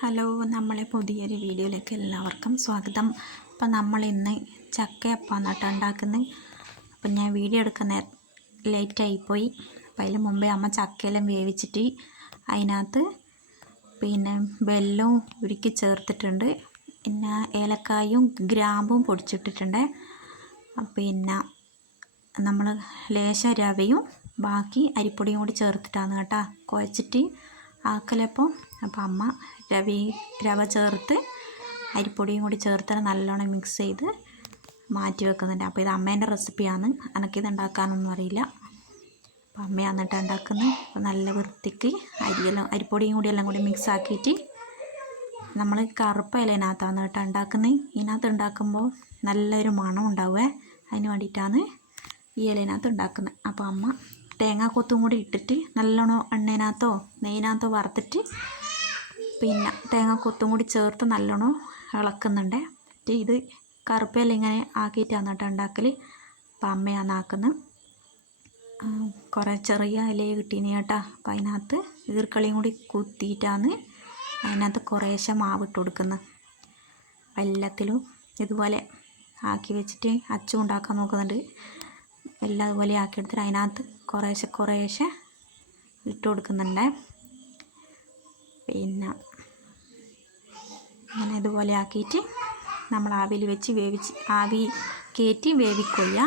Hello, നമ്മളെ പുതിയൊരു വീഡിയോയിലേക്ക് എല്ലാവർക്കും സ്വാഗതം. അപ്പം നമ്മൾ ഇന്ന് ചക്കയപ്പാണ് കേട്ടോ ഉണ്ടാക്കുന്നത്. അപ്പം ഞാൻ വീഡിയോ എടുക്കുന്ന ലേറ്റായിപ്പോയി. അപ്പം അതിന് മുമ്പേ അമ്മ ചക്കയെല്ലാം വേവിച്ചിട്ട് അതിനകത്ത് വെല്ലവും ഉരുക്കി ചേർത്തിട്ടുണ്ട്. പിന്നെ ഏലക്കായും ഗ്രാമ്പും പൊടിച്ചിട്ടിട്ടുണ്ട്. പിന്നെ നമ്മൾ ലേശം രവയും ബാക്കി അരിപ്പൊടിയും കൂടി ചേർത്തിട്ടാണ് കേട്ടോ കുഴച്ചിട്ട് ആക്കലപ്പം. അപ്പം അമ്മ രവ ചേർത്ത് അരിപ്പൊടിയും കൂടി ചേർത്ത് നല്ലോണം മിക്സ് ചെയ്ത് മാറ്റി വെക്കുന്നുണ്ട്. അപ്പോൾ ഇത് അമ്മേൻ്റെ റെസിപ്പിയാണ്, എനിക്കിത് ഉണ്ടാക്കാനൊന്നും അറിയില്ല. അപ്പം അമ്മയാണ് കേട്ടോ ഉണ്ടാക്കുന്നത്. അപ്പോൾ നല്ല വൃത്തിക്ക് അരിപ്പൊടിയും കൂടി എല്ലാം കൂടി മിക്സ് ആക്കിയിട്ട് നമ്മൾ കറുപ്പ ഇലയിനകത്താണ് കേട്ടോ ഉണ്ടാക്കുന്നത്. ഇതിനകത്ത് ഉണ്ടാക്കുമ്പോൾ നല്ലൊരു മണം ഉണ്ടാവുക, അതിന് വേണ്ടിയിട്ടാണ് ഈ ഇലയിനകത്ത് ഉണ്ടാക്കുന്നത്. അപ്പോൾ അമ്മ തേങ്ങാക്കൊത്തും കൂടി ഇട്ടിട്ട് നല്ലോണം എണ്ണയിനകത്തോ നെയ്യിനകത്തോ വറുത്തിട്ട് പിന്നെ തേങ്ങാക്കൊത്തും കൂടി ചേർത്ത് നല്ലോണം ഇളക്കുന്നുണ്ട്. ഇത് കറുപ്പയില ഇങ്ങനെ ആക്കിയിട്ടാണ് കേട്ടോ ഉണ്ടാക്കൽ. അപ്പം അമ്മയാണ് ആക്കുന്നത്. കുറേ ചെറിയ ഇല കിട്ടീനി കേട്ടോ. അപ്പം അതിനകത്ത് ഈർക്കളിയും കൂടി കുത്തിയിട്ടാണ് അതിനകത്ത് കുറേശ്ശെ മാവിട്ട് കൊടുക്കുന്നത്. എല്ലാത്തിലും ഇതുപോലെ ആക്കി വെച്ചിട്ട് അച്ചും ഉണ്ടാക്കാൻ നോക്കുന്നുണ്ട്. എല്ലാം ഇതുപോലെ ആക്കിയെടുത്തിട്ട് അതിനകത്ത് കുറേശ്ശെ ഇട്ട് കൊടുക്കുന്നുണ്ട്. പിന്നെ അങ്ങനെ ഇതുപോലെ ആക്കിയിട്ട് നമ്മൾ ആവിയിൽ വെച്ച് ആവി കയറ്റി വേവിക്കുക.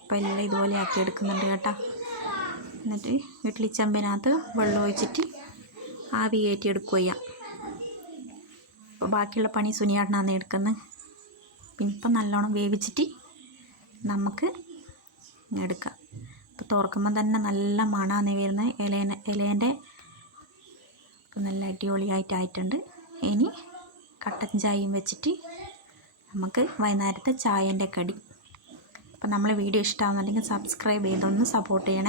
അപ്പം എല്ലാം ഇതുപോലെ ആക്കി എടുക്കുന്നുണ്ട് കേട്ടോ. എന്നിട്ട് ഇഡ്ഡലി ചെമ്പിനകത്ത് വെള്ളം ഒഴിച്ചിട്ട് ആവി കയറ്റി എടുക്കുക. അപ്പോൾ ബാക്കിയുള്ള പണി സുനിയാട്ടനാണ് എടുക്കുന്നത്. പിന്നെ ഇപ്പം നല്ലോണം വേവിച്ചിട്ട് നമുക്ക് എടുക്കാം. അപ്പോൾ തുറക്കുമ്പോൾ തന്നെ നല്ല മണമാണ് വരുന്നത് ഇലേൻ്റെ. അപ്പോൾ നല്ല അടിപൊളിയായിട്ടായിട്ടുണ്ട്. ഇനി കട്ടൻ ചായയും വെച്ചിട്ട് നമുക്ക് വൈകുന്നേരത്തെ ചായേൻ്റെ കടി. അപ്പോൾ നമ്മളെ വീഡിയോ ഇഷ്ടമാകുന്നുണ്ടെങ്കിൽ സബ്സ്ക്രൈബ് ചെയ്തൊന്ന് സപ്പോർട്ട് ചെയ്യണേ.